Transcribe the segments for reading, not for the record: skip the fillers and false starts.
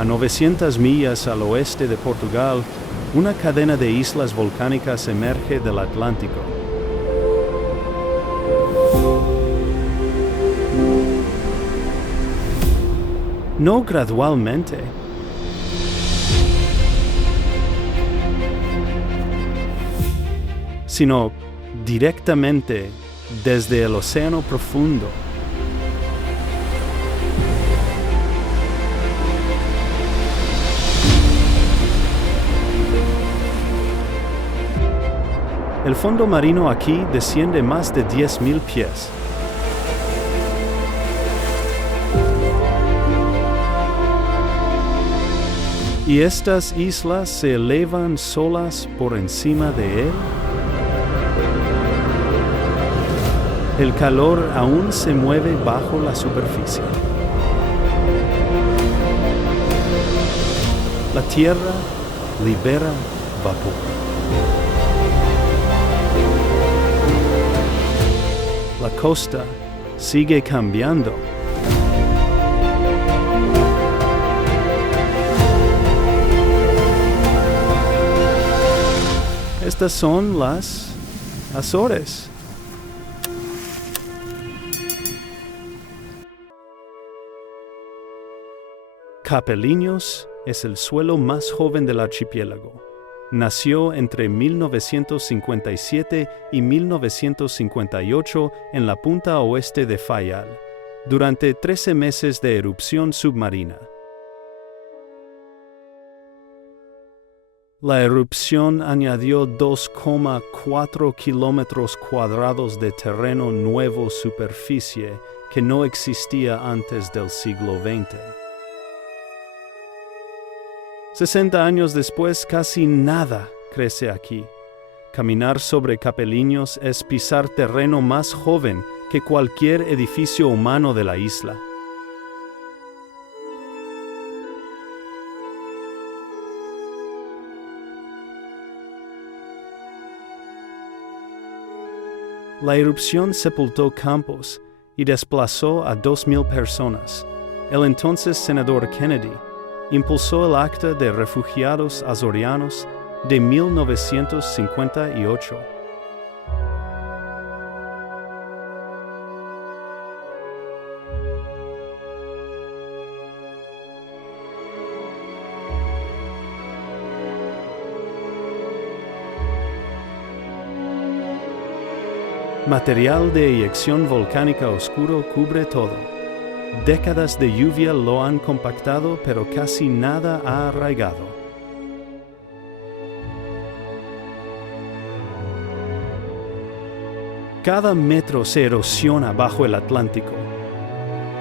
A 900 millas al oeste de Portugal, una cadena de islas volcánicas emerge del Atlántico. No gradualmente, sino directamente desde el océano profundo. El fondo marino aquí desciende más de 10.000 pies. ¿Y estas islas se elevan solas por encima de él? El calor aún se mueve bajo la superficie. La tierra libera vapor. La costa sigue cambiando. Estas son las Azores. Capeliños es el suelo más joven del archipiélago. Nació entre 1957 y 1958 en la punta oeste de Fayal, durante 13 meses de erupción submarina. La erupción añadió 2,4 kilómetros cuadrados de terreno nuevo superficie que no existía antes del siglo XX. 60 años después, casi nada crece aquí. Caminar sobre Capeliños es pisar terreno más joven que cualquier edificio humano de la isla. La erupción sepultó campos y desplazó a 2.000 personas. El entonces senador Kennedy impulsó el Acta de Refugiados Azorianos de 1958. Material de eyección volcánica oscuro cubre todo. Décadas de lluvia lo han compactado, pero casi nada ha arraigado. Cada metro se erosiona bajo el Atlántico.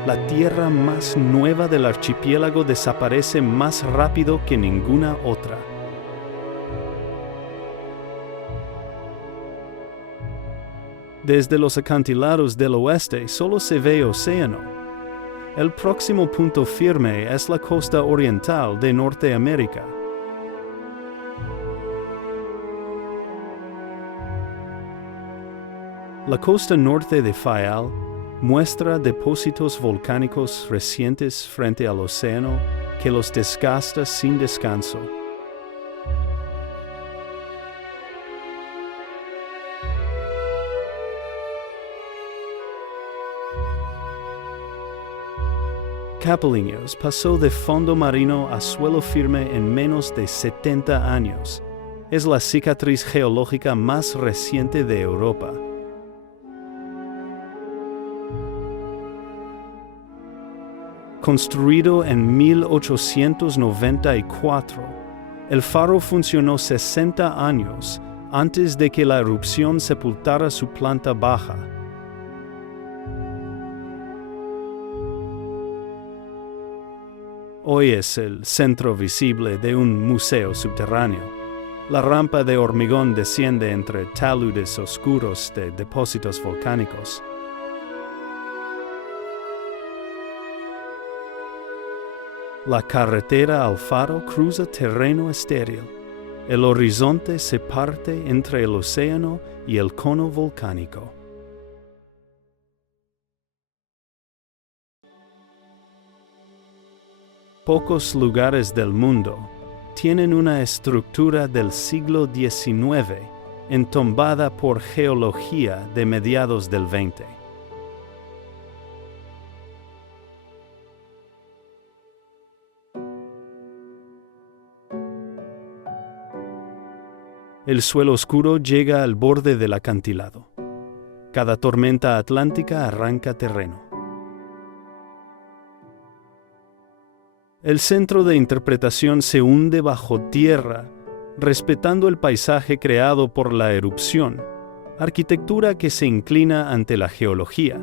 La tierra más nueva del archipiélago desaparece más rápido que ninguna otra. Desde los acantilados del oeste solo se ve océano. El próximo punto firme es la costa oriental de Norteamérica. La costa norte de Fayal muestra depósitos volcánicos recientes frente al océano que los desgasta sin descanso. Capeliños pasó de fondo marino a suelo firme en menos de 70 años. Es la cicatriz geológica más reciente de Europa. Construido en 1894, el faro funcionó 60 años antes de que la erupción sepultara su planta baja. Hoy es el centro visible de un museo subterráneo. La rampa de hormigón desciende entre taludes oscuros de depósitos volcánicos. La carretera al faro cruza terreno estéril. El horizonte se parte entre el océano y el cono volcánico. pocos lugares del mundo tienen una estructura del siglo XIX entombada por geología de mediados del XX. El suelo oscuro llega al borde del acantilado. Cada tormenta atlántica arranca terreno. El centro de interpretación se hunde bajo tierra, respetando el paisaje creado por la erupción, arquitectura que se inclina ante la geología.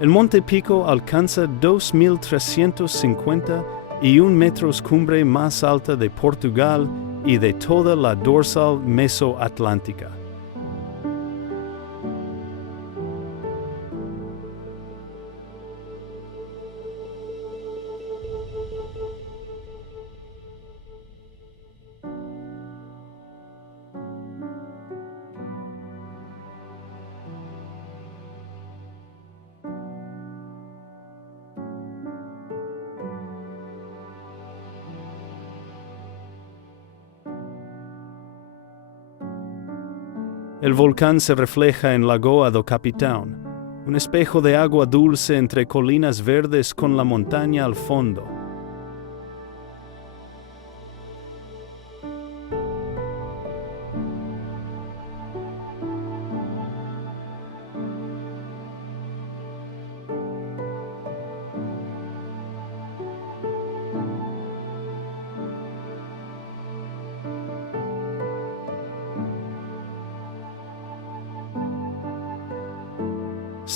El Monte Pico alcanza 2.351 metros, cumbre más alta de Portugal y de toda la dorsal mesoatlántica. El volcán se refleja en Lagoa do Capitão, un espejo de agua dulce entre colinas verdes con la montaña al fondo.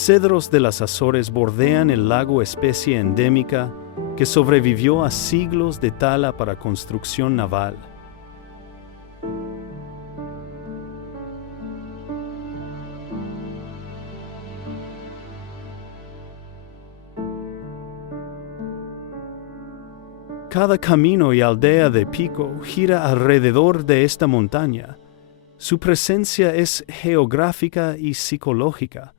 Cedros de las Azores bordean el lago, especie endémica que sobrevivió a siglos de tala para construcción naval. Cada camino y aldea de Pico gira alrededor de esta montaña. Su presencia es geográfica y psicológica.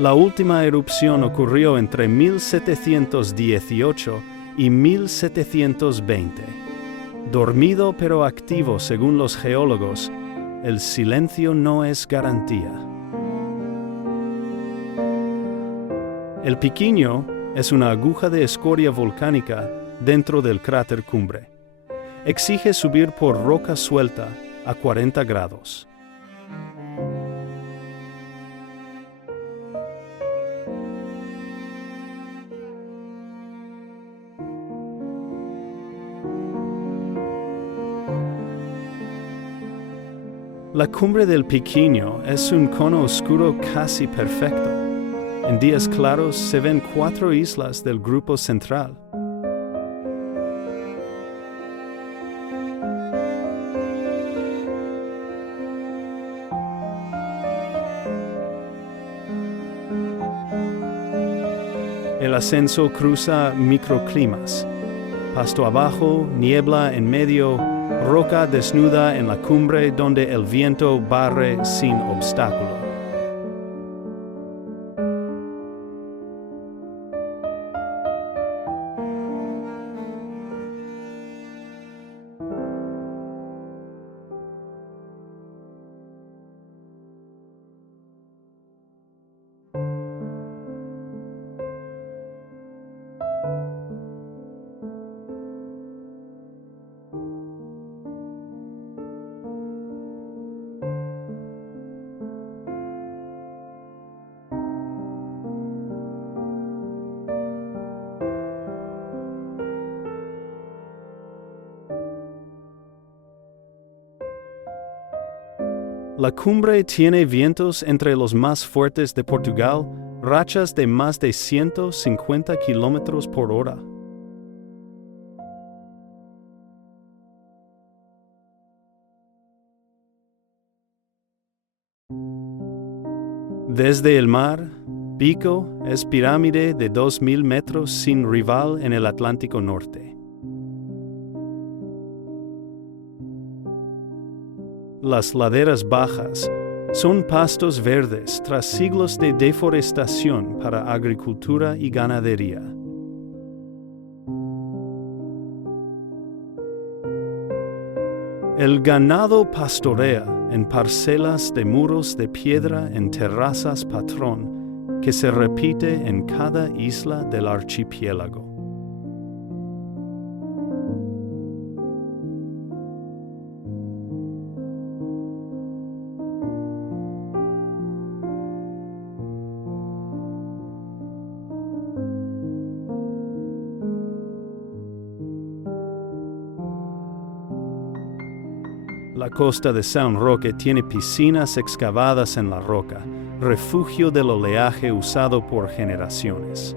La última erupción ocurrió entre 1718 y 1720. Dormido pero activo según los geólogos, el silencio no es garantía. El Piquiño es una aguja de escoria volcánica dentro del cráter cumbre. Exige subir por roca suelta a 40 grados. La cumbre del Piquiño es un cono oscuro casi perfecto. En días claros se ven 4 islas del grupo central. El ascenso cruza microclimas. Pasto abajo, niebla en medio, roca desnuda en la cumbre donde el viento barre sin obstáculo. La cumbre tiene vientos entre los más fuertes de Portugal, rachas de más de 150 kilómetros por hora. Desde el mar, Pico es pirámide de 2.000 metros sin rival en el Atlántico Norte. Las laderas bajas son pastos verdes tras siglos de deforestación para agricultura y ganadería. El ganado pastorea en parcelas de muros de piedra en terrazas patrón que se repite en cada isla del archipiélago. La costa de San Roque tiene piscinas excavadas en la roca, refugio del oleaje usado por generaciones.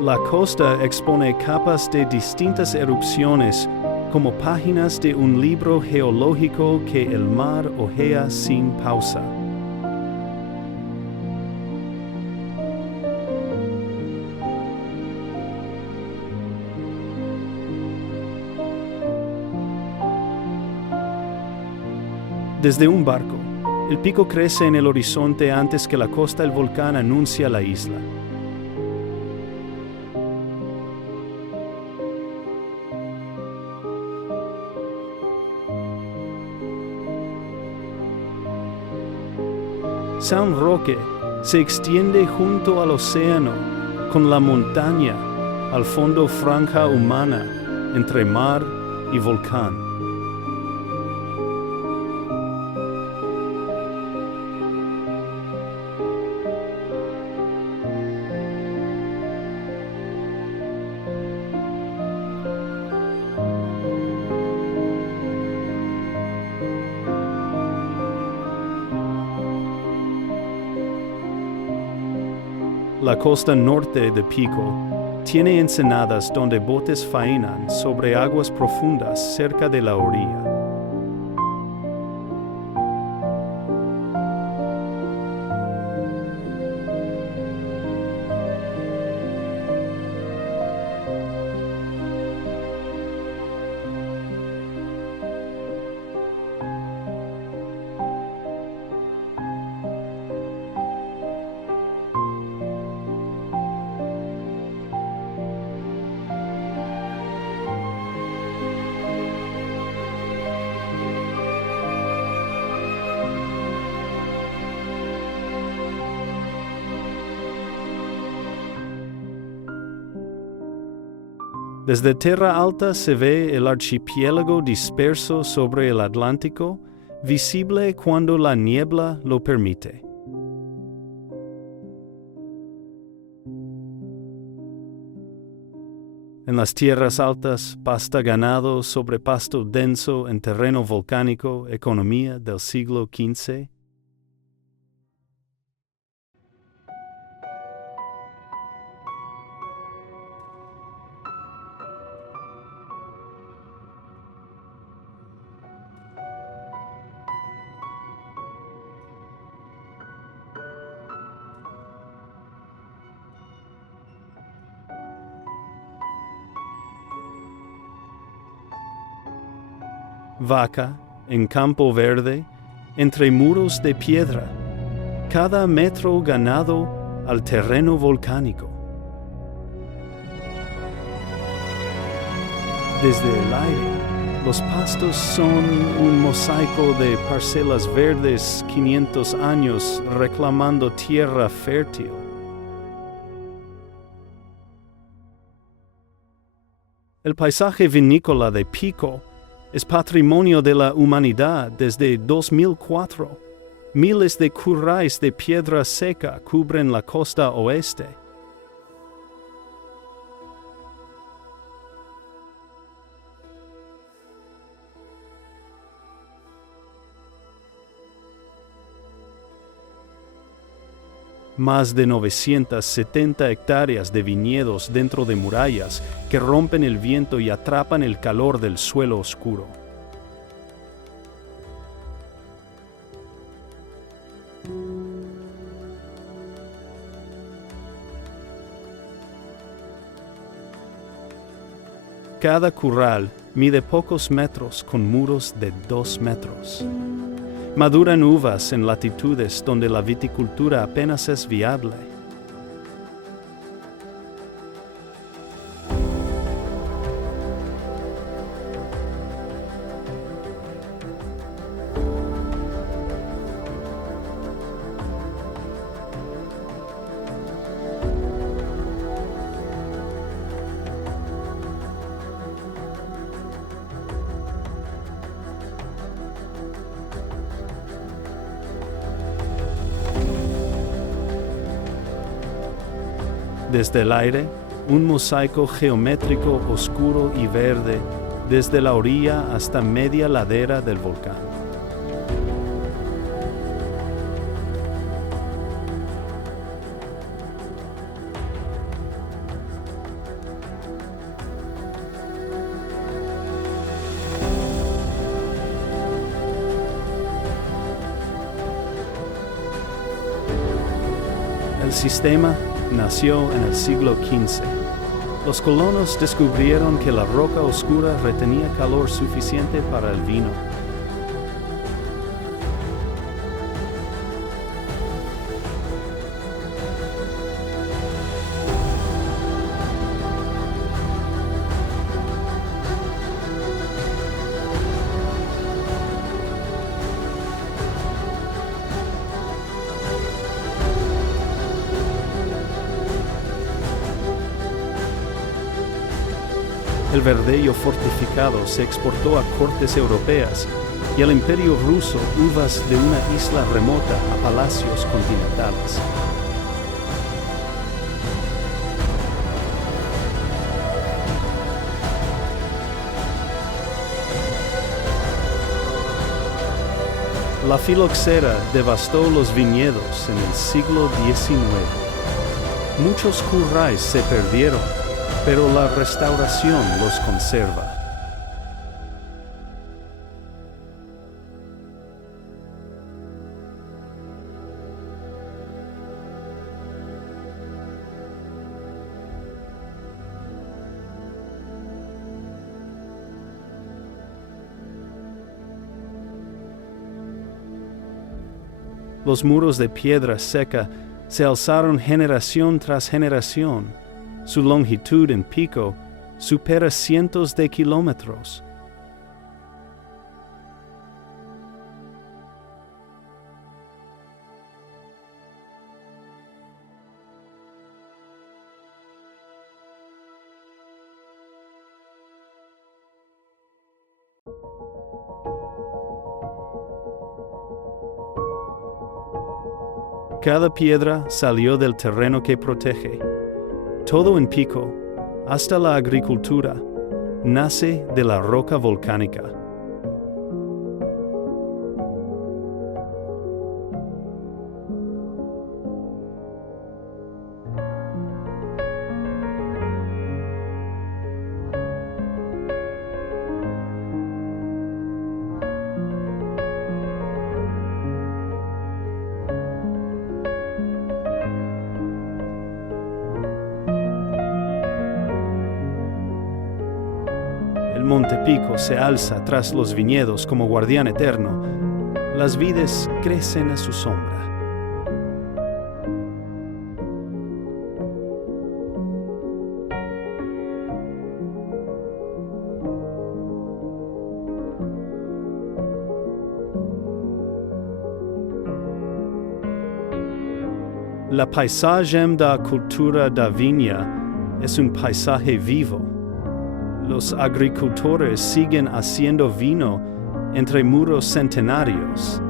La costa expone capas de distintas erupciones como páginas de un libro geológico que el mar hojea sin pausa. Desde un barco, el pico crece en el horizonte antes que la costa del volcán anuncia la isla. San Roque se extiende junto al océano, con la montaña, al fondo franja humana, entre mar y volcán. La costa norte de Pico tiene ensenadas donde botes faenan sobre aguas profundas cerca de la orilla. Desde Terra Alta se ve el archipiélago disperso sobre el Atlántico, visible cuando la niebla lo permite. En las tierras altas, pasta ganado sobre pasto denso en terreno volcánico, economía del siglo XV. Vaca, en campo verde, entre muros de piedra, cada metro ganado al terreno volcánico. Desde el aire, los pastos son un mosaico de parcelas verdes 500 años reclamando tierra fértil. El paisaje vinícola de Pico Es patrimonio de la humanidad desde 2004. Miles de currais de piedra seca cubren la costa oeste. Más de 970 hectáreas de viñedos dentro de murallas que rompen el viento y atrapan el calor del suelo oscuro. Cada curral mide pocos metros con muros de 2 metros. Maduran uvas en latitudes donde la viticultura apenas es viable. Desde el aire, un mosaico geométrico oscuro y verde, desde la orilla hasta media ladera del volcán. El sistema nació en el siglo XV. Los colonos descubrieron que la roca oscura retenía calor suficiente para el vino. El verdelho fortificado se exportó a cortes europeas y al Imperio ruso uvas de una isla remota a palacios continentales. La filoxera devastó los viñedos en el siglo XIX. Muchos currais se perdieron, pero la restauración los conserva. Los muros de piedra seca se alzaron generación tras generación. Su longitud en pico supera cientos de kilómetros. Cada piedra salió del terreno que protege. Todo en pico, hasta la agricultura, nace de la roca volcánica. El Monte Pico se alza tras los viñedos como guardián eterno. Las vides crecen a su sombra. La paisagem da cultura da viña es un paisaje vivo. Los agricultores siguen haciendo vino entre muros centenarios.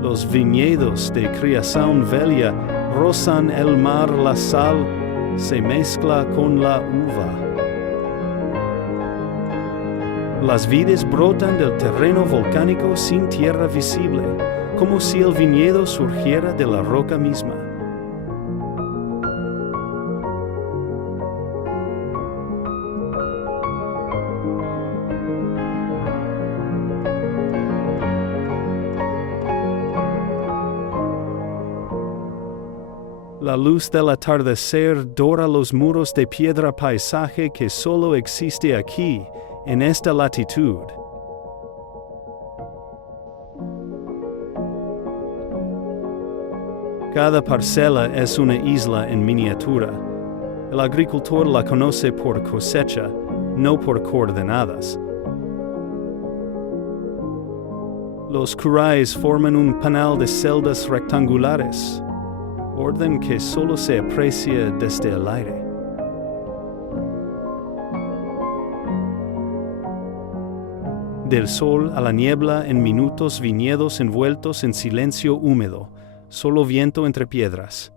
Los viñedos de Criação Velha rozan el mar, la sal se mezcla con la uva. Las vides brotan del terreno volcánico sin tierra visible, como si el viñedo surgiera de la roca misma. La luz del atardecer dora los muros de piedra, paisaje que solo existe aquí, en esta latitud. Cada parcela es una isla en miniatura. El agricultor la conoce por cosecha, no por coordenadas. Los curais forman un panel de celdas rectangulares, orden que solo se aprecia desde el aire. Del sol a la niebla, en minutos viñedos envueltos en silencio húmedo, solo viento entre piedras.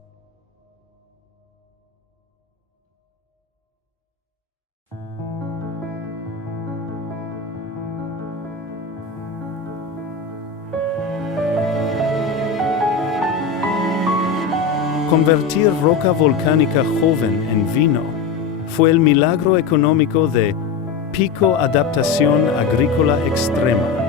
Convertir roca volcánica joven en vino fue el milagro económico de Pico Adaptación Agrícola Extrema.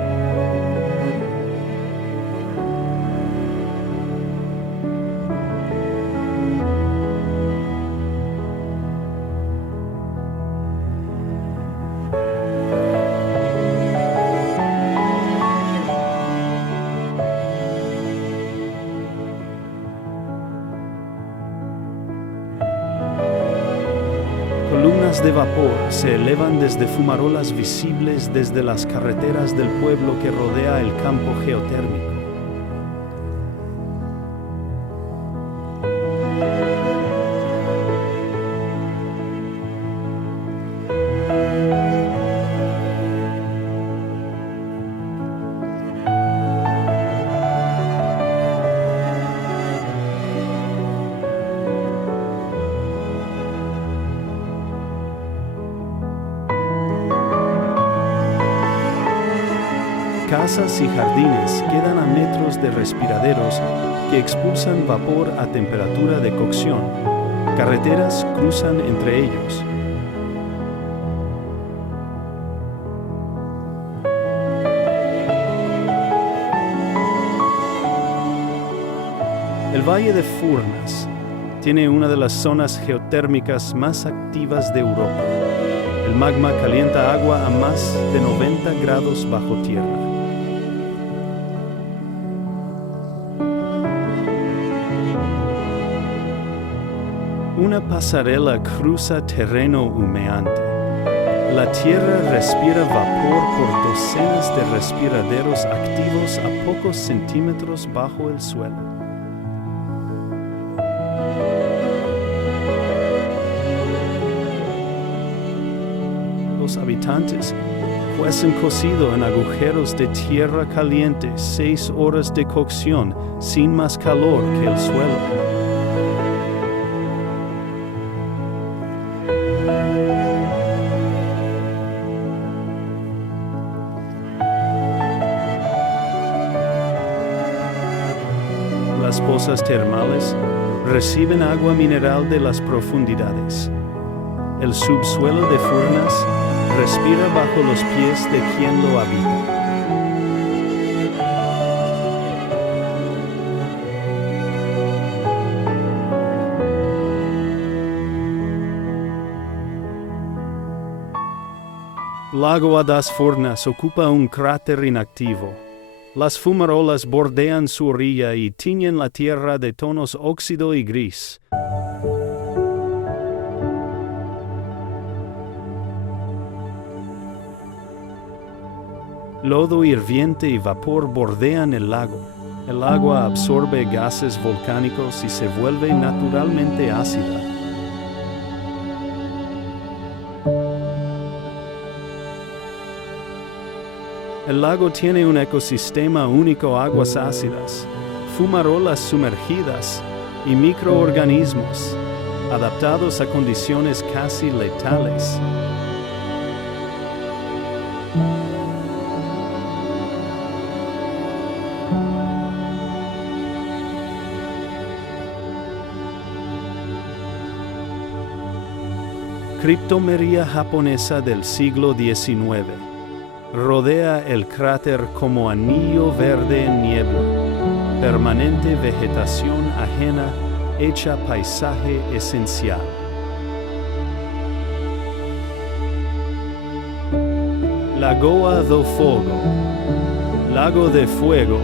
Columnas de vapor se elevan desde fumarolas visibles desde las carreteras del pueblo que rodea el campo geotérmico. Casas y jardines quedan a metros de respiraderos que expulsan vapor a temperatura de cocción. Carreteras cruzan entre ellos. El Valle de Furnas tiene una de las zonas geotérmicas más activas de Europa. El magma calienta agua a más de 90 grados bajo tierra. Una pasarela cruza terreno humeante. La tierra respira vapor por docenas de respiraderos activos a pocos centímetros bajo el suelo. Los habitantes cuecen cocido en agujeros de tierra caliente 6 horas de cocción sin más calor que el suelo. Las pozas termales reciben agua mineral de las profundidades. El subsuelo de Furnas respira bajo los pies de quien lo habita. Lago das Furnas ocupa un cráter inactivo. Las fumarolas bordean su orilla y tiñen la tierra de tonos óxido y gris. Lodo hirviente y vapor bordean el lago. El agua absorbe gases volcánicos y se vuelve naturalmente ácida. El lago tiene un ecosistema único: aguas ácidas, fumarolas sumergidas y microorganismos adaptados a condiciones casi letales. Criptomería japonesa del siglo XIX. Rodea el cráter como anillo verde en niebla. Permanente vegetación ajena hecha paisaje esencial. Lagoa do Fogo, Lago de Fuego,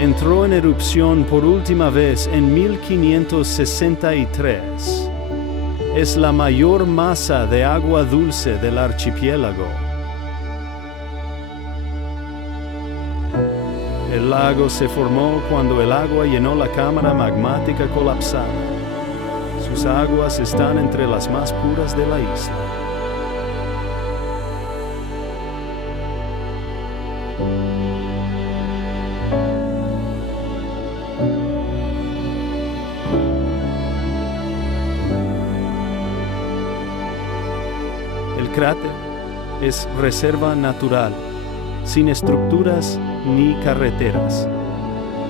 entró en erupción por última vez en 1563. Es la mayor masa de agua dulce del archipiélago. El lago se formó cuando el agua llenó la cámara magmática colapsada. Sus aguas están entre las más puras de la isla. El cráter es reserva natural, sin estructuras ni carreteras.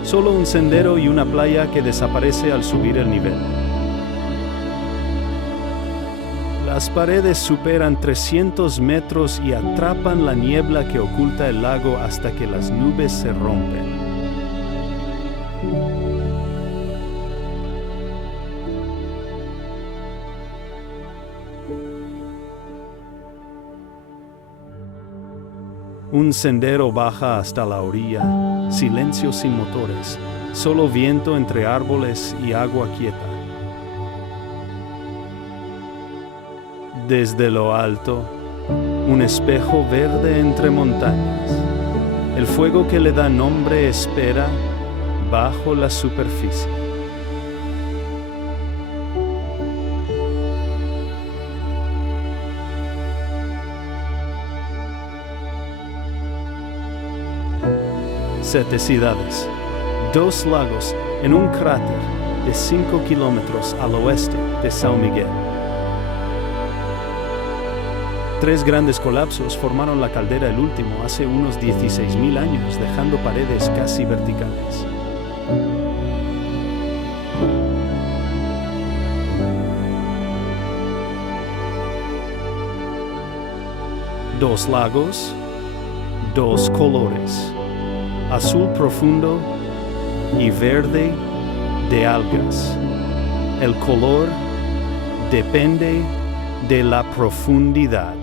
Solo un sendero y una playa que desaparece al subir el nivel. Las paredes superan 300 metros y atrapan la niebla que oculta el lago hasta que las nubes se rompen. Un sendero baja hasta la orilla, silencio sin motores, solo viento entre árboles y agua quieta. Desde lo alto, un espejo verde entre montañas. El fuego que le da nombre espera bajo la superficie. Siete ciudades, 2 lagos en un cráter de 5 kilómetros al oeste de São Miguel. 3 grandes colapsos formaron la caldera, el último hace unos 16.000 años, dejando paredes casi verticales. Dos lagos, 2 colores: azul profundo y verde de algas. El color depende de la profundidad.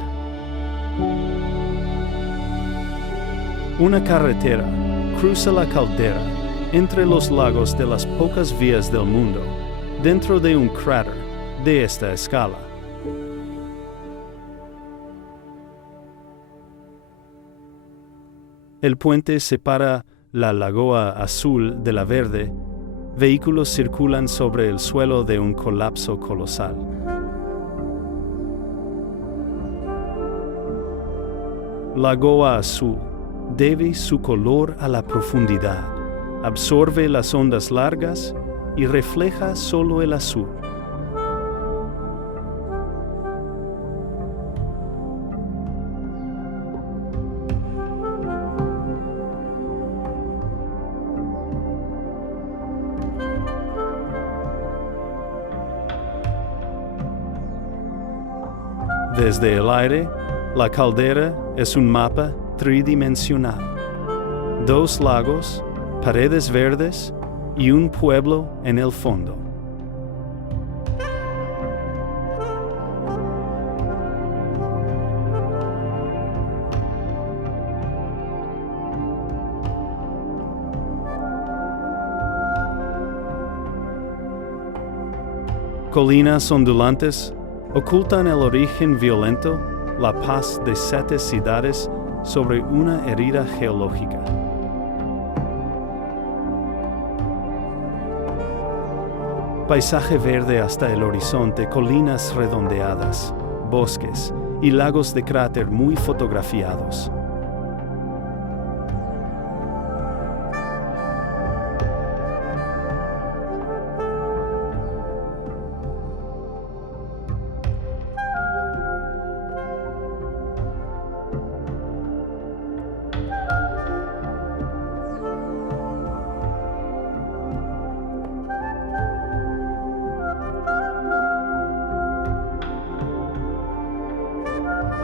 Una carretera cruza la caldera entre los lagos de las pocas vías del mundo, dentro de un cráter de esta escala. El puente separa la Lagoa Azul de la Verde. Vehículos circulan sobre el suelo de un colapso colosal. Lagoa Azul debe su color a la profundidad. Absorbe las ondas largas y refleja solo el azul. Desde el aire, la caldera es un mapa tridimensional. 2 lagos, paredes verdes y un pueblo en el fondo. Colinas ondulantes ocultan el origen violento, la paz de 7 ciudades sobre una herida geológica. Paisaje verde hasta el horizonte, colinas redondeadas, bosques y lagos de cráter muy fotografiados.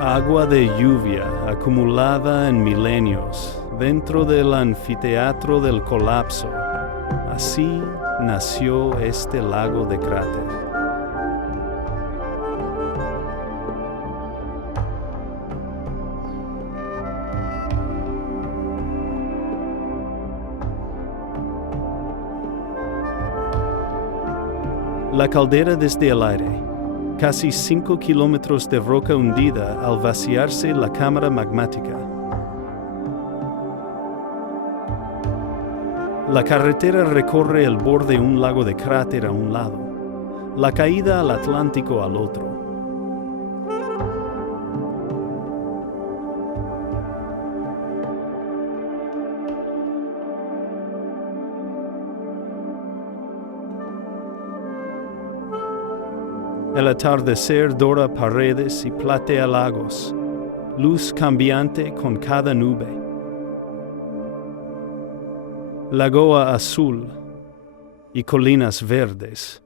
Agua de lluvia acumulada en milenios dentro del anfiteatro del colapso. Así nació este lago de cráter. La caldera desde el aire. Casi 5 kilómetros de roca hundida al vaciarse la cámara magmática. La carretera recorre el borde de un lago de cráter a un lado, la caída al Atlántico al otro. El atardecer dora paredes y platea lagos, luz cambiante con cada nube. Lagoa azul y colinas verdes.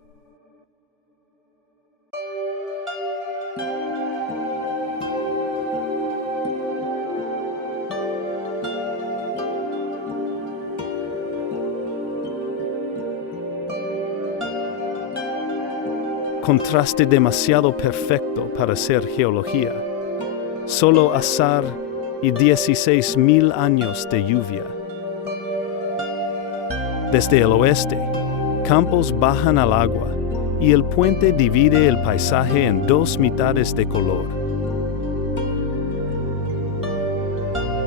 Contraste demasiado perfecto para ser geología. Solo azar y 16,000 años de lluvia. Desde el oeste, campos bajan al agua y el puente divide el paisaje en dos mitades de color.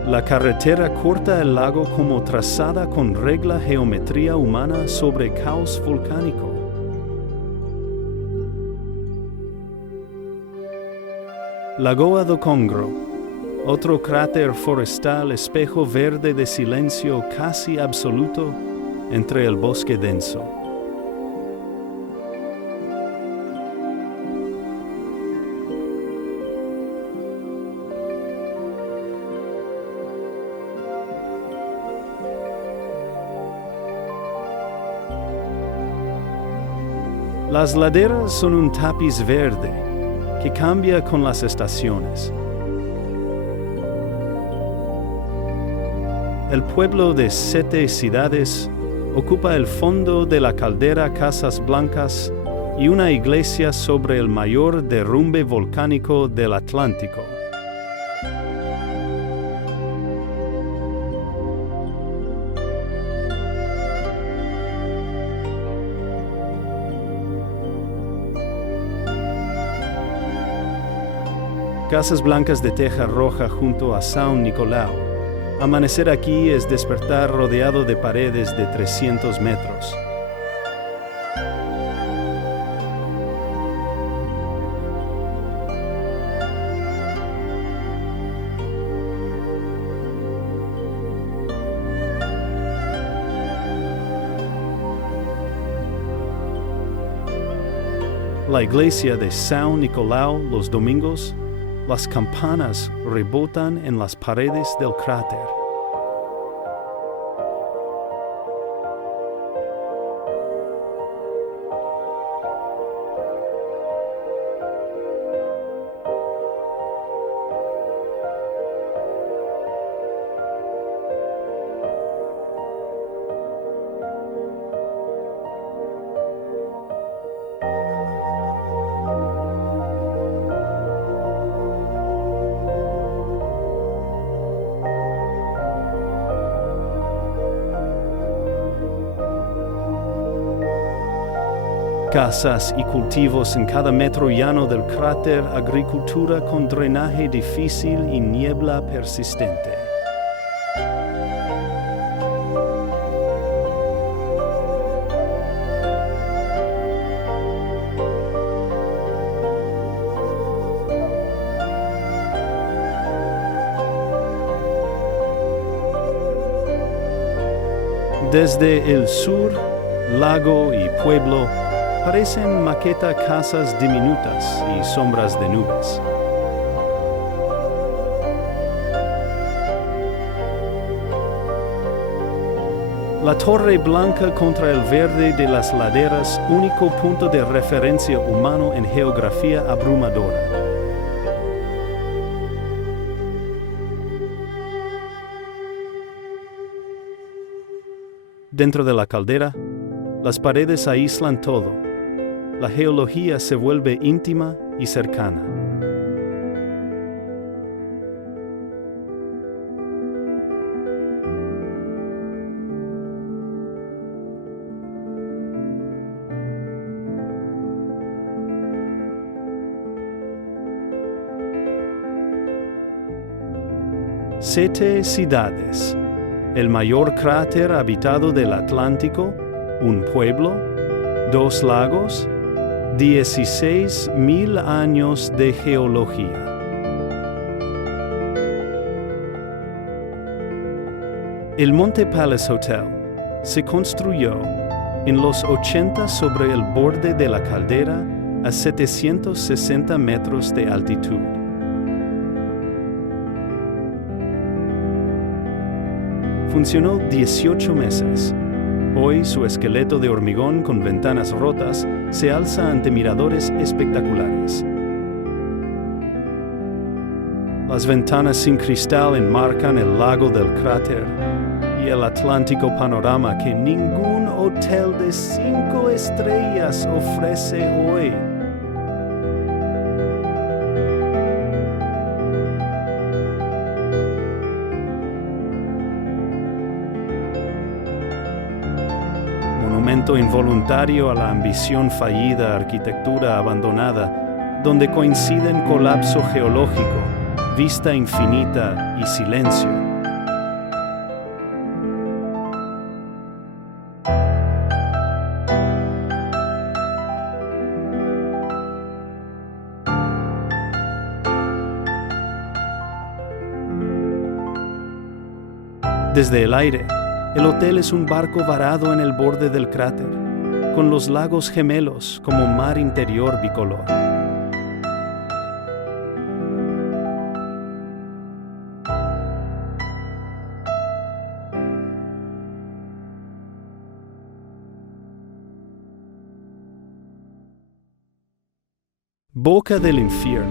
La carretera corta el lago como trazada con regla geometría humana sobre caos volcánico. Lagoa do Congro, otro cráter forestal espejo verde de silencio casi absoluto entre el bosque denso. Las laderas son un tapiz verde que cambia con las estaciones. El pueblo de 7 ciudades ocupa el fondo de la caldera Casas Blancas y una iglesia sobre el mayor derrumbe volcánico del Atlántico. Casas blancas de teja roja junto a São Nicolau. Amanecer aquí es despertar rodeado de paredes de 300 metros. La iglesia de São Nicolau los domingos. Las campanas rebotan en las paredes del cráter. Casas y cultivos en cada metro llano del cráter, agricultura con drenaje difícil y niebla persistente. Desde el sur, lago y pueblo parecen maqueta casas diminutas y sombras de nubes. La torre blanca contra el verde de las laderas, único punto de referencia humano en geografía abrumadora. Dentro de la caldera, las paredes aíslan todo. La geología se vuelve íntima y cercana. Sete ciudades. El mayor cráter habitado del Atlántico, un pueblo, 2 lagos, 16.000 años de geología. El Monte Palace Hotel se construyó en los 80 sobre el borde de la caldera a 760 metros de altitud. Funcionó 18 meses. Hoy su esqueleto de hormigón con ventanas rotas se alza ante miradores espectaculares. Las ventanas sin cristal enmarcan el lago del cráter y el atlántico panorama que ningún hotel de 5 estrellas ofrece hoy. Monumento involuntario a la ambición fallida, arquitectura abandonada, donde coinciden colapso geológico, vista infinita y silencio. Desde el aire, el hotel es un barco varado en el borde del cráter, con los lagos gemelos como mar interior bicolor. Boca del infierno.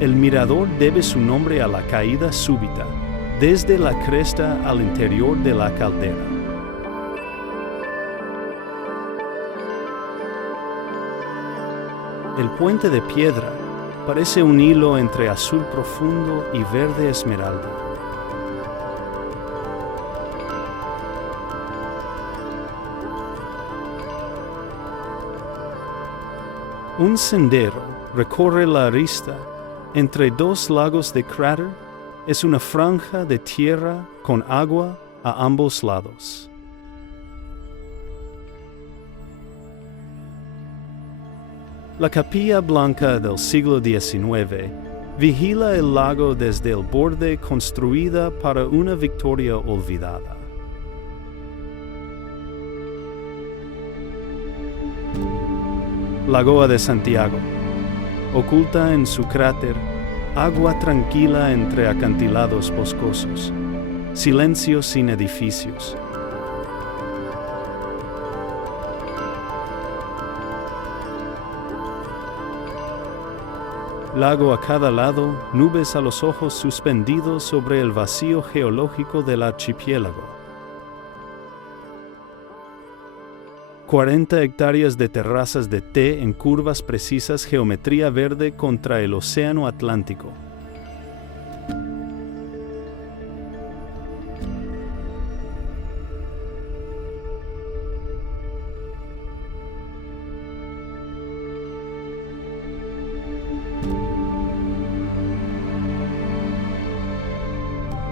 El mirador debe su nombre a la caída súbita, desde la cresta al interior de la caldera. El puente de piedra parece un hilo entre azul profundo y verde esmeralda. Un sendero recorre la arista entre 2 lagos de cráter. Es una franja de tierra con agua a ambos lados. La capilla blanca del siglo XIX vigila el lago desde el borde, construida para una Victoria olvidada. Lagoa de Santiago, oculta en su cráter, agua tranquila entre acantilados boscosos, silencio sin edificios. Lago a cada lado, nubes a los ojos suspendidos sobre el vacío geológico del archipiélago. 40 hectáreas de terrazas de té en curvas precisas, geometría verde contra el océano Atlántico.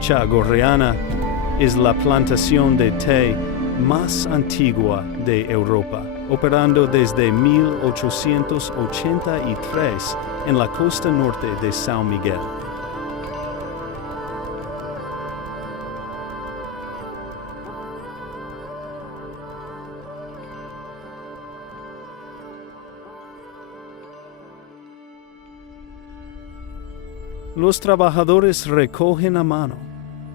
Chagorreana es la plantación de té más antigua de Europa, operando desde 1883 en la costa norte de São Miguel. Los trabajadores recogen a mano,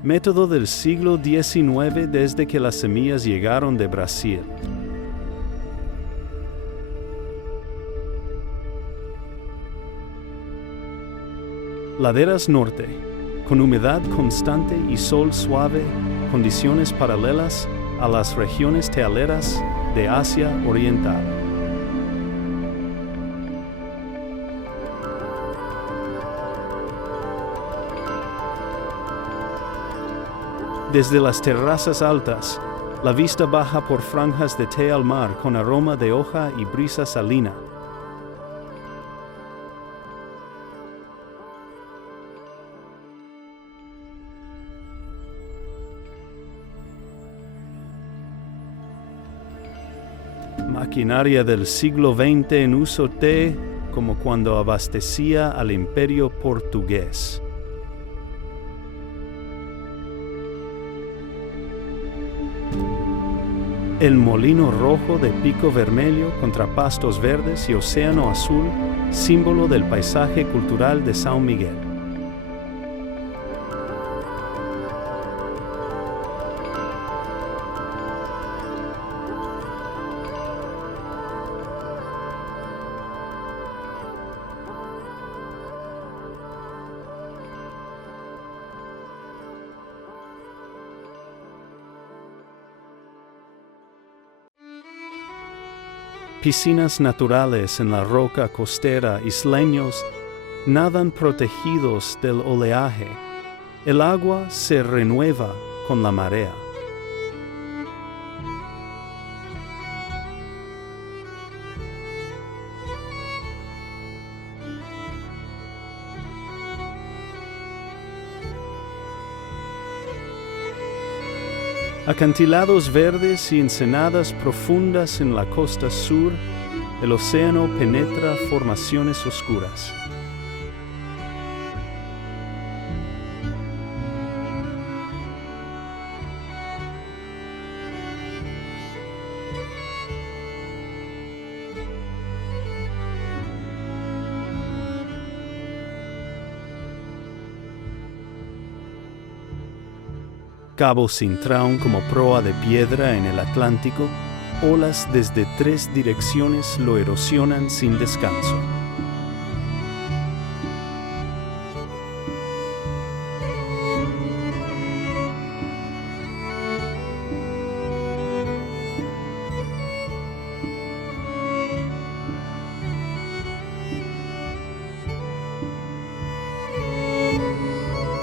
método del siglo XIX desde que las semillas llegaron de Brasil. Laderas norte, con humedad constante y sol suave, condiciones paralelas a las regiones tealeras de Asia Oriental. Desde las terrazas altas, la vista baja por franjas de té al mar con aroma de hoja y brisa salina. Maquinaria del siglo XX en uso té como cuando abastecía al Imperio Portugués. El molino rojo de pico vermelho contra pastos verdes y océano azul, símbolo del paisaje cultural de São Miguel. Piscinas naturales en la roca costera, isleños nadan protegidos del oleaje. El agua se renueva con la marea. Acantilados verdes y ensenadas profundas en la costa sur, el océano penetra formaciones oscuras. Cabo Cintrón como proa de piedra en el Atlántico, olas desde 3 direcciones lo erosionan sin descanso.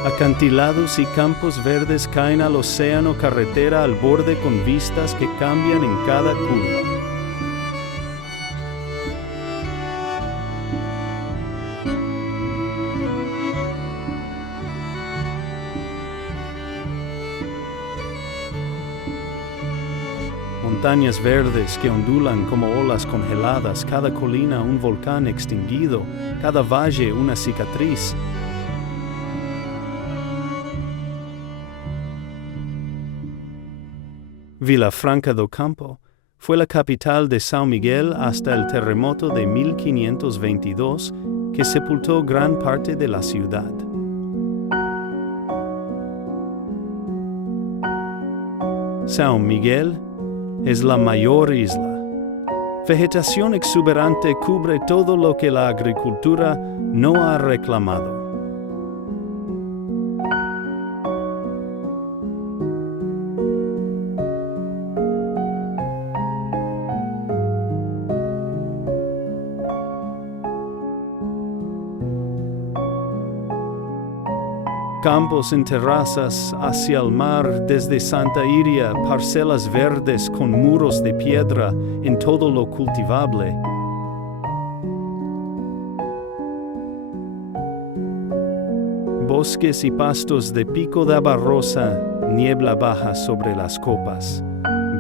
Acantilados y campos verdes caen al océano, carretera al borde con vistas que cambian en cada curva. Montañas verdes que ondulan como olas congeladas, cada colina un volcán extinguido, cada valle una cicatriz. Vilafranca do Campo fue la capital de São Miguel hasta el terremoto de 1522 que sepultó gran parte de la ciudad. São Miguel es la mayor isla. Vegetación exuberante cubre todo lo que la agricultura no ha reclamado. Campos en terrazas hacia el mar desde Santa Iria, parcelas verdes con muros de piedra en todo lo cultivable. bosques y pastos de pico de rosa, niebla baja sobre las copas,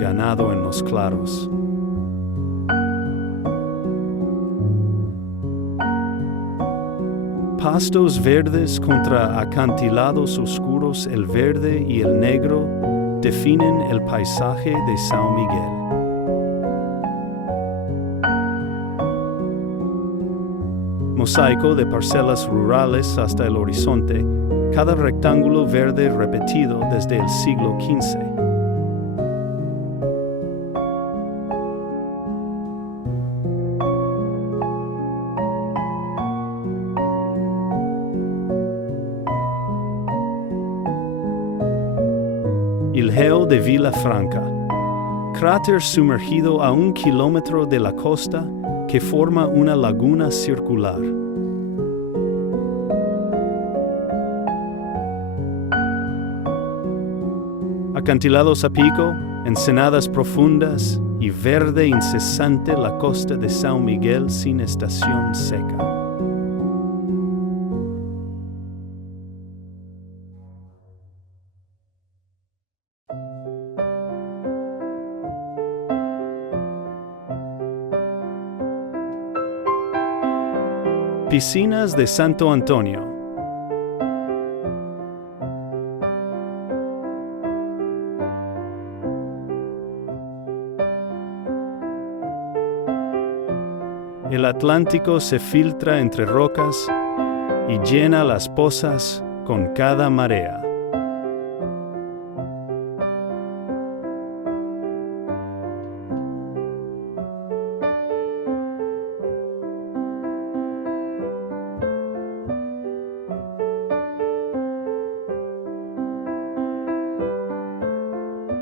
ganado en los claros. Pastos verdes contra acantilados oscuros, el verde y el negro definen el paisaje de São Miguel. Mosaico de parcelas rurales hasta el horizonte, cada rectángulo verde repetido desde el siglo XV. Ilhéu de Vila Franca, cráter sumergido a 1 kilómetro de la costa que forma una laguna circular. Acantilados a pico, ensenadas profundas y verde incesante la costa de São Miguel sin estación seca. Piscinas de Santo Antonio. El Atlántico se filtra entre rocas y llena las pozas con cada marea.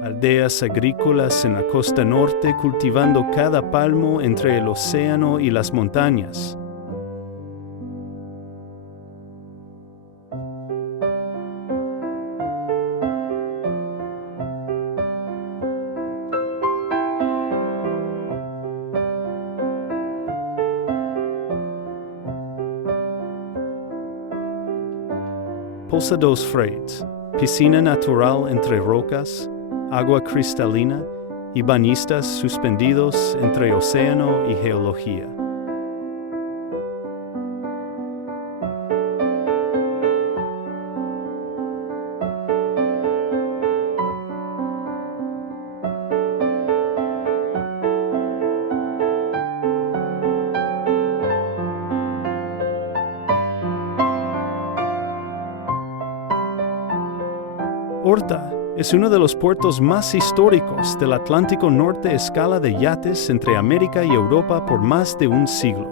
Aldeas agrícolas en la costa norte cultivando cada palmo entre el océano y las montañas. Poça dos Frades, piscina natural entre rocas, agua cristalina y bañistas suspendidos entre océano y geología. Horta es uno de los puertos más históricos del Atlántico Norte a escala de yates entre América y Europa por más de un siglo.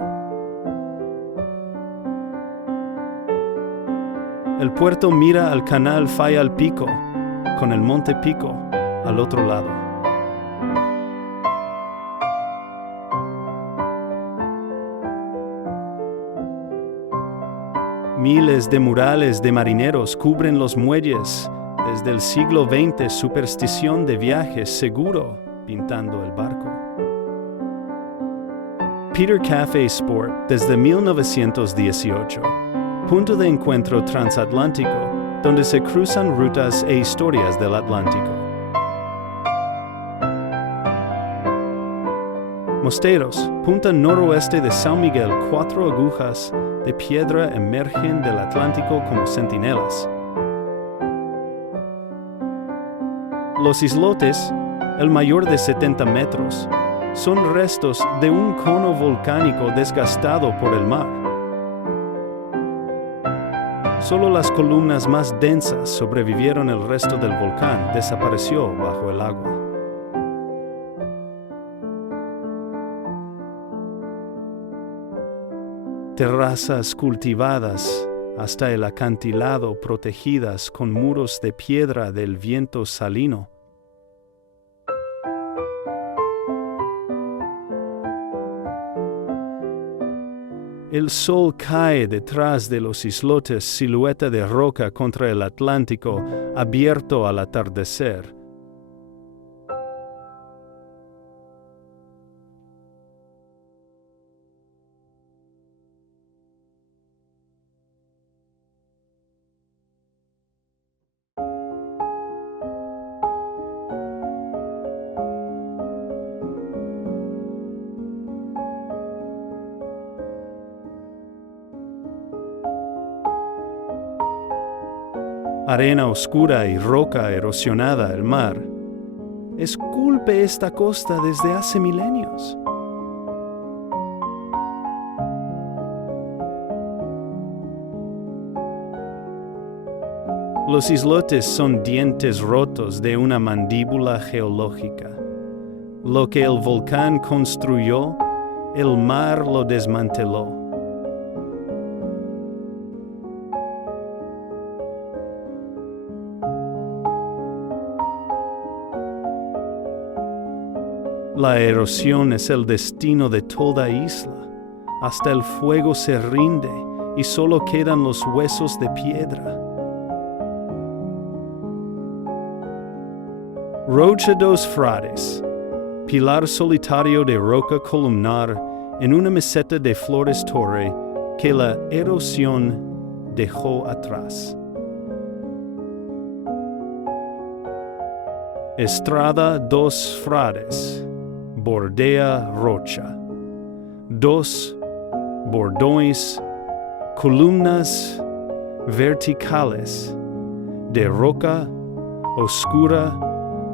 El puerto mira al canal Fayal Pico, con el Monte Pico al otro lado. Miles de murales de marineros cubren los muelles. Desde el siglo XX, superstición de viajes seguro pintando el barco. Peter Café Sport desde 1918, punto de encuentro transatlántico donde se cruzan rutas e historias del Atlántico. Mosteiros, punta noroeste de São Miguel, 4 agujas de piedra emergen del Atlántico como centinelas. Los islotes, el mayor de 70 metros, son restos de un cono volcánico desgastado por el mar. Solo las columnas más densas sobrevivieron, el resto del volcán desapareció bajo el agua. Terrazas cultivadas hasta el acantilado protegidas con muros de piedra del viento salino. El sol cae detrás de los islotes, silueta de roca contra el Atlántico, abierto al atardecer. arena oscura y roca erosionada el mar, esculpe esta costa desde hace milenios. Los islotes son dientes rotos de una mandíbula geológica. Lo que el volcán construyó, el mar lo desmanteló. La erosión es el destino de toda isla. Hasta el fuego se rinde y solo quedan los huesos de piedra. Rocha dos Frades, pilar solitario de roca columnar en una meseta de Flores Torre que la erosión dejó atrás. Estrada dos Frades, bordea rocha. Dos bordones, columnas verticales de roca oscura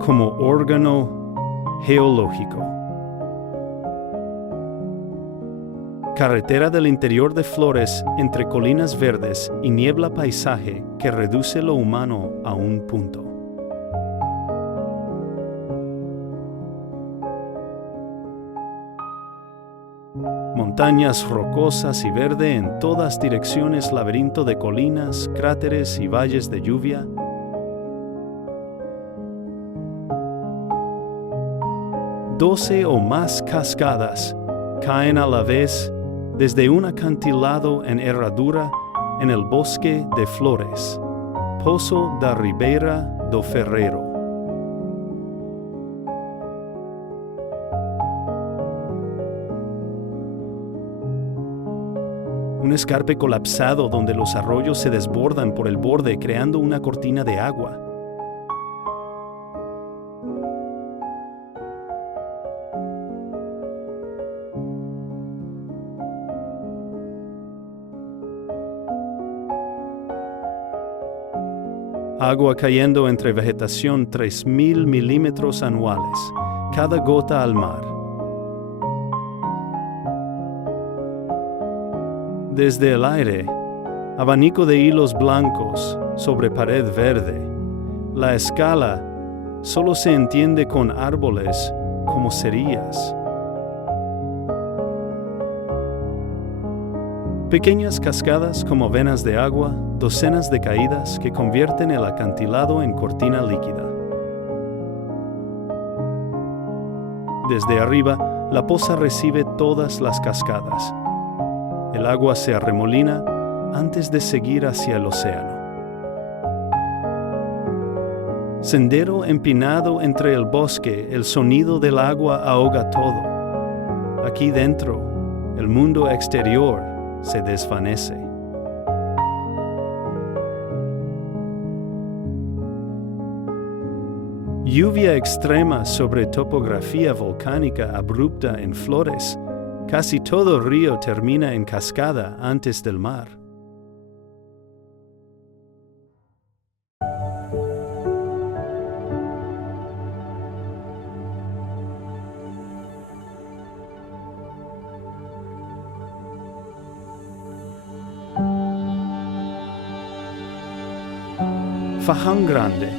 como órgano geológico. Carretera del interior de Flores entre colinas verdes y niebla paisaje que reduce lo humano a un punto. Montañas rocosas y verde en todas direcciones, laberinto de colinas, cráteres y valles de lluvia. Doce o más cascadas caen a la vez desde un acantilado en herradura en el bosque de Flores, Poço da Ribeira do Ferreiro. Un escarpe colapsado donde los arroyos se desbordan por el borde creando una cortina de agua. Agua cayendo entre vegetación 3.000 milímetros anuales, cada gota al mar. Desde el aire, abanico de hilos blancos sobre pared verde. La escala solo se entiende con árboles como cerillas. Pequeñas cascadas como venas de agua, docenas de caídas que convierten el acantilado en cortina líquida. Desde arriba, la poza recibe todas las cascadas. El agua se arremolina antes de seguir hacia el océano. Sendero empinado entre el bosque, el sonido del agua ahoga todo. Aquí dentro, el mundo exterior se desvanece. Lluvia extrema sobre topografía volcánica abrupta en Flores. Casi todo río termina en cascada antes del mar. Faján Grande,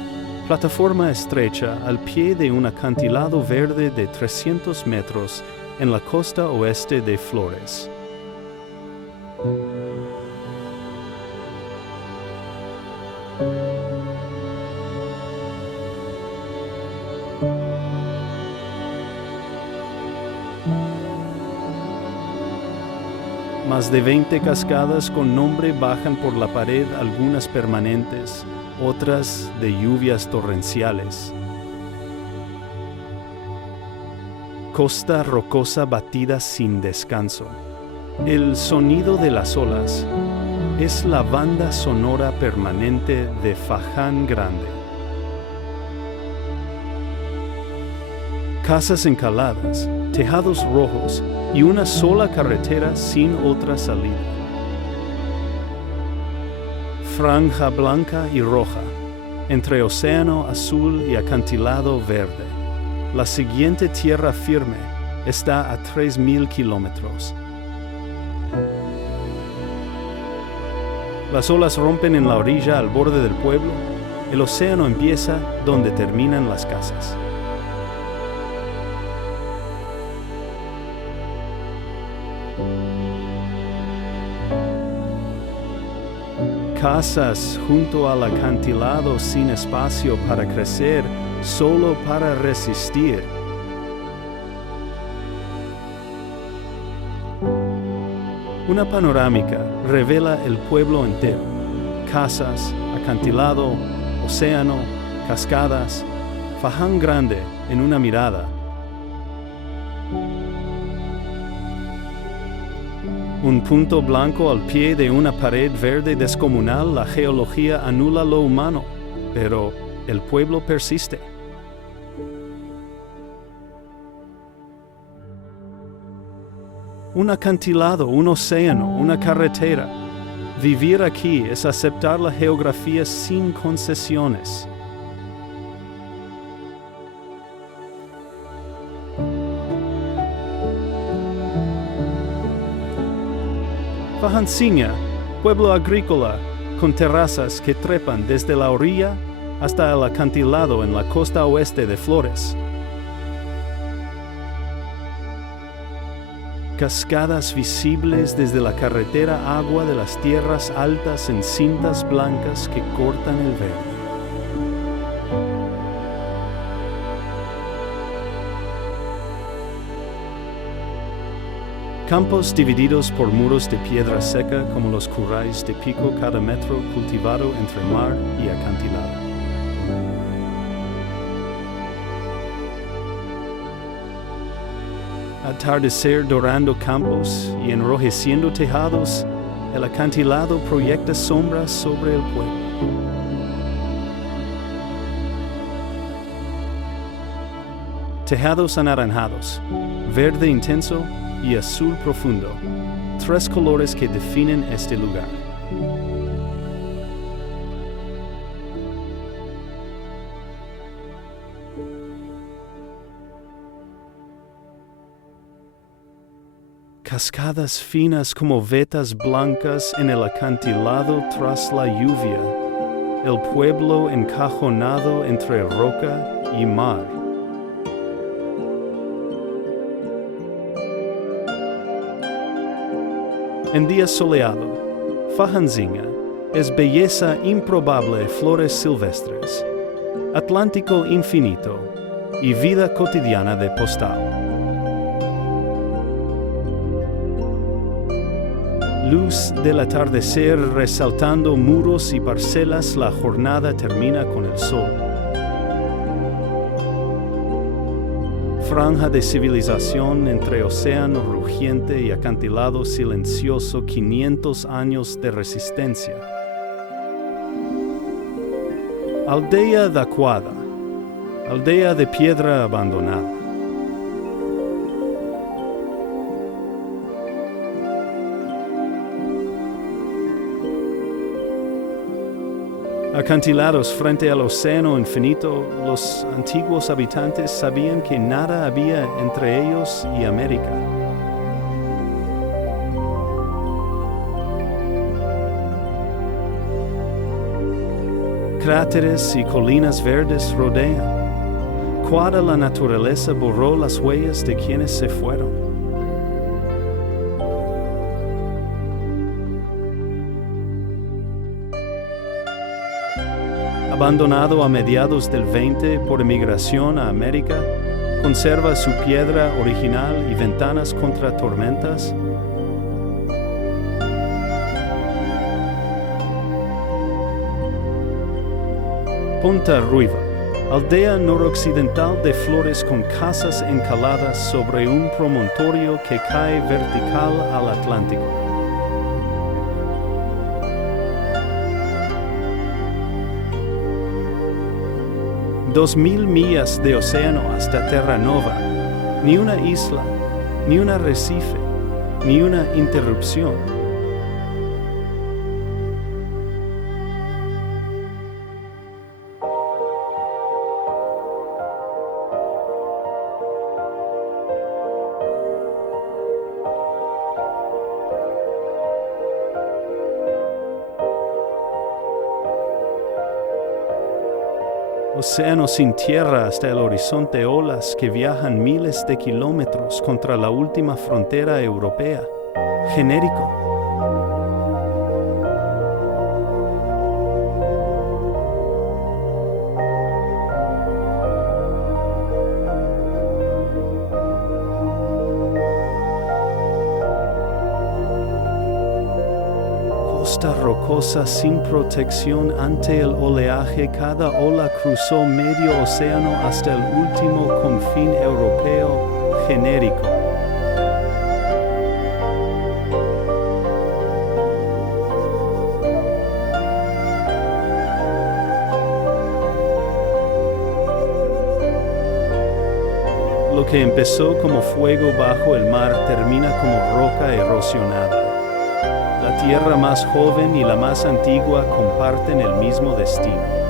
plataforma estrecha al pie de un acantilado verde de 300 metros en la costa oeste de Flores. Más de 20 cascadas con nombre bajan por la pared, algunas permanentes, otras de lluvias torrenciales. Costa rocosa batida sin descanso. El sonido de las olas es la banda sonora permanente de Faján Grande. Casas encaladas, tejados rojos y una sola carretera sin otra salida. franja blanca y roja, entre océano azul y acantilado verde. La siguiente tierra firme está a 3.000 kilómetros. Las olas rompen en la orilla al borde del pueblo. El océano empieza donde terminan las casas. Casas junto al acantilado sin espacio para crecer, solo para resistir. Una panorámica revela el pueblo entero. Casas, acantilado, océano, cascadas, Faján grande en una mirada. Un punto blanco al pie de una pared verde descomunal. La geología anula lo humano, pero el pueblo persiste. Un acantilado, un océano, una carretera. Vivir aquí es aceptar la geografía sin concesiones. Fajansinga, pueblo agrícola, con terrazas que trepan desde la orilla hasta el acantilado en la costa oeste de Flores. Cascadas visibles desde la carretera, agua de las tierras altas en cintas blancas que cortan el verde. Campos divididos por muros de piedra seca como los curráis de Pico, cada metro cultivado entre mar y acantilado. Atardecer dorando campos y enrojeciendo tejados, el acantilado proyecta sombras sobre el pueblo. Tejados anaranjados, verde intenso y azul profundo, tres colores que definen este lugar. Cascadas finas como vetas blancas en el acantilado tras la lluvia, el pueblo encajonado entre roca y mar. En día soleado, Fajansinga es belleza improbable, flores silvestres, Atlántico infinito y vida cotidiana de postal. Luz del atardecer resaltando muros y parcelas, la jornada termina con el sol. Franja de civilización entre océano rugiente y acantilado silencioso, 500 años de resistencia. Aldea da Quada, aldea de piedra abandonada. Acantilados frente al océano infinito, los antiguos habitantes sabían que nada había entre ellos y América. Cráteres y colinas verdes rodean. Quada la naturaleza borró las huellas de quienes se fueron. Abandonado a mediados del 20 por emigración a América, conserva su piedra original y ventanas contra tormentas. Ponta Ruiva, aldea noroccidental de Flores con casas encaladas sobre un promontorio que cae vertical al Atlántico. Dos 2.000 millas de océano hasta Terranova, ni una isla, ni un arrecife, ni una interrupción. Océano sin tierra hasta el horizonte, olas que viajan miles de kilómetros contra la última frontera europea. Genérico. Costa rocosa sin protección ante el oleaje, cada ola cruzó medio océano hasta el último confín europeo. Genérico. Lo que empezó como fuego bajo el mar termina como roca erosionada. La tierra más joven y la más antigua comparten el mismo destino.